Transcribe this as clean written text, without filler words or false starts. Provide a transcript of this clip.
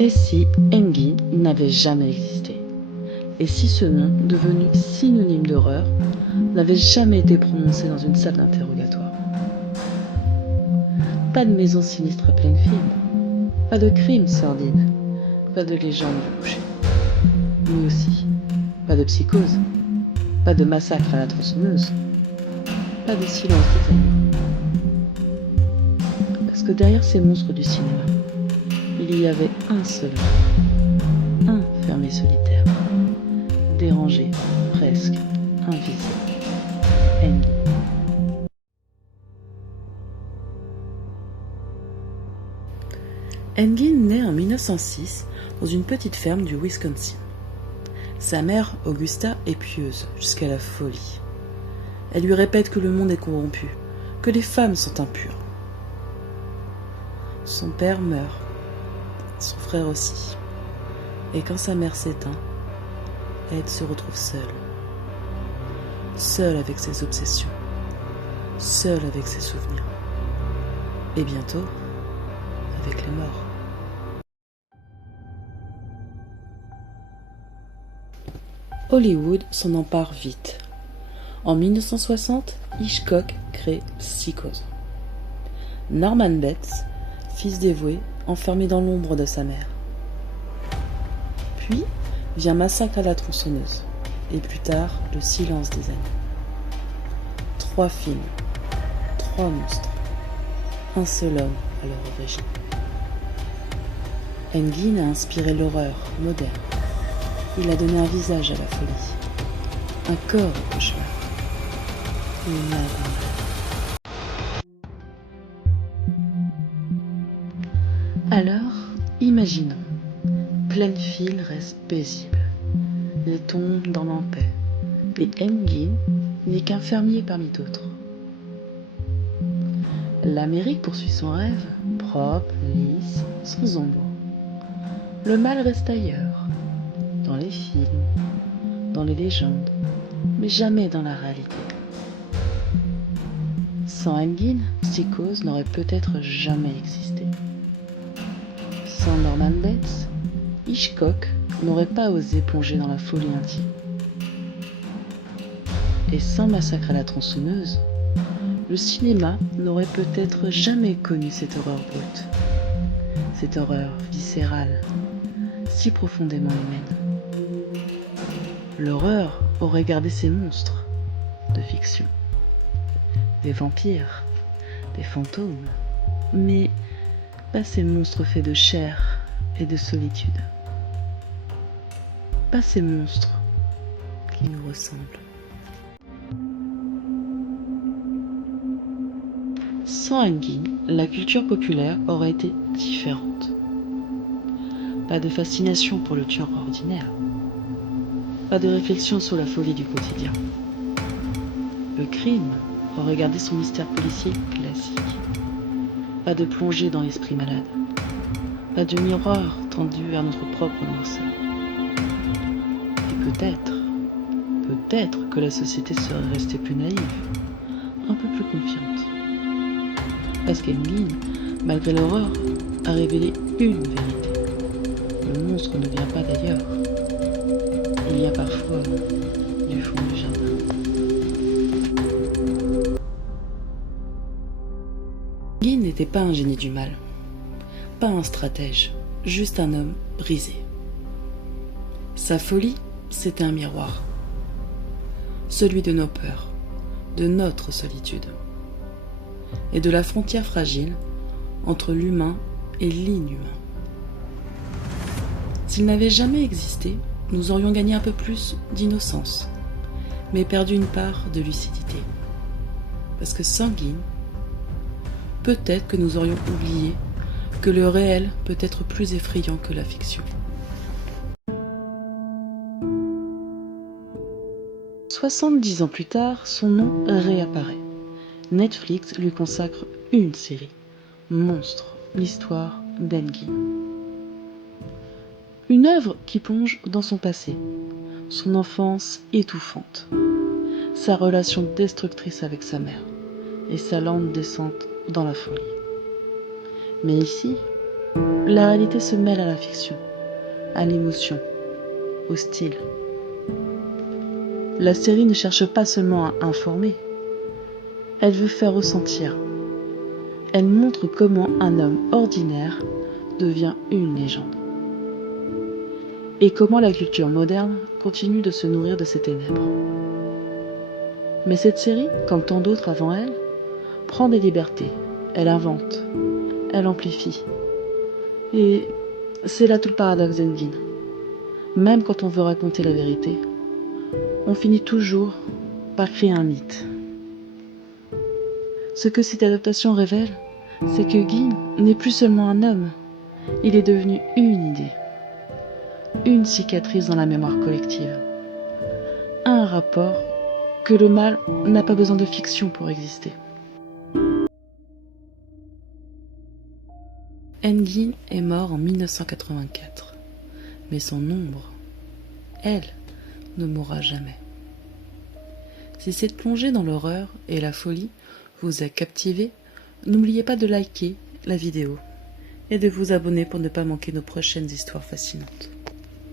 Et si Engin n'avait jamais existé? Et si ce nom, devenu synonyme d'horreur, n'avait jamais été prononcé dans une salle d'interrogatoire? Pas de maison sinistre pleine film, pas de crime sordide, pas de légende du coucher. Mais aussi, pas de psychose, pas de massacre à la tronçonneuse, pas de silence des agneaux. Parce que derrière ces monstres du cinéma, il y avait un seul homme, un fermier solitaire, dérangé, presque invisible, Engin. Engin naît en 1906 dans une petite ferme du Wisconsin. Sa mère, Augusta, est pieuse jusqu'à la folie. Elle lui répète que le monde est corrompu, que les femmes sont impures. Son père meurt, son frère aussi. Et quand sa mère s'éteint, elle se retrouve seule. Seule avec ses obsessions, seule avec ses souvenirs. Et bientôt, avec les morts. Hollywood s'en empare vite. En 1960, Hitchcock crée Psychose. Norman Bates, fils dévoué, enfermé dans l'ombre de sa mère. Puis vient Massacre à la tronçonneuse, et plus tard, Le silence des agneaux. 3 films, 3 monstres, un seul homme à leur origine. Engin a inspiré l'horreur moderne. Il a donné un visage à la folie, un corps au cauchemar, une âme à mal. Alors, imaginons, Plainfield reste paisible, les tombes dorment en paix, et Engin n'est qu'un fermier parmi d'autres. L'Amérique poursuit son rêve, propre, lisse, sans ombre. Le mal reste ailleurs, dans les films, dans les légendes, mais jamais dans la réalité. Sans Engin, Psychose n'aurait peut-être jamais existé. Sans Norman Bates, Hitchcock n'aurait pas osé plonger dans la folie intime. Et sans Massacre à la tronçonneuse, le cinéma n'aurait peut-être jamais connu cette horreur brute, cette horreur viscérale, si profondément humaine. L'horreur aurait gardé ses monstres de fiction, des vampires, des fantômes, mais pas ces monstres faits de chair et de solitude. Pas ces monstres qui nous ressemblent. Sans Engin, la culture populaire aurait été différente. Pas de fascination pour le tueur ordinaire. Pas de réflexion sur la folie du quotidien. Le crime aurait gardé son mystère policier classique. Pas de plongée dans l'esprit malade. Pas de miroir tendu vers notre propre noirceur. Et peut-être que la société serait restée plus naïve, un peu plus confiante. Parce qu'Engin, malgré l'horreur, a révélé une vérité. Le monstre ne vient pas d'ailleurs. Il y a parfois du fond du jardin. Engin n'était pas un génie du mal, pas un stratège, juste un homme brisé. Sa folie, c'était un miroir. Celui de nos peurs, de notre solitude, et de la frontière fragile entre l'humain et l'inhumain. S'il n'avait jamais existé, nous aurions gagné un peu plus d'innocence, mais perdu une part de lucidité. Parce que sans Engin, peut-être que nous aurions oublié que le réel peut être plus effrayant que la fiction. 70 ans plus tard, son nom réapparaît. Netflix lui consacre une série, Monstre, l'histoire d'Engin. Une œuvre qui plonge dans son passé, son enfance étouffante, sa relation destructrice avec sa mère et sa lente descente dans la folie. Mais ici, La réalité se mêle à la fiction, à l'émotion, au style. La série ne cherche pas seulement à informer, elle veut faire ressentir. Elle montre comment un homme ordinaire devient une légende. Et comment la culture moderne continue de se nourrir de ces ténèbres. Mais cette série, comme tant d'autres avant elle, prend des libertés. Elle invente, elle amplifie. Et c'est là tout le paradoxe d'Enguin. Même quand on veut raconter la vérité, on finit toujours par créer un mythe. Ce que cette adaptation révèle, c'est que Guy n'est plus seulement un homme, il est devenu une idée, une cicatrice dans la mémoire collective, un rapport que le mal n'a pas besoin de fiction pour exister. Enguin est mort en 1984, mais son ombre, elle, ne mourra jamais. Si cette plongée dans l'horreur et la folie vous a captivé, n'oubliez pas de liker la vidéo et de vous abonner pour ne pas manquer nos prochaines histoires fascinantes.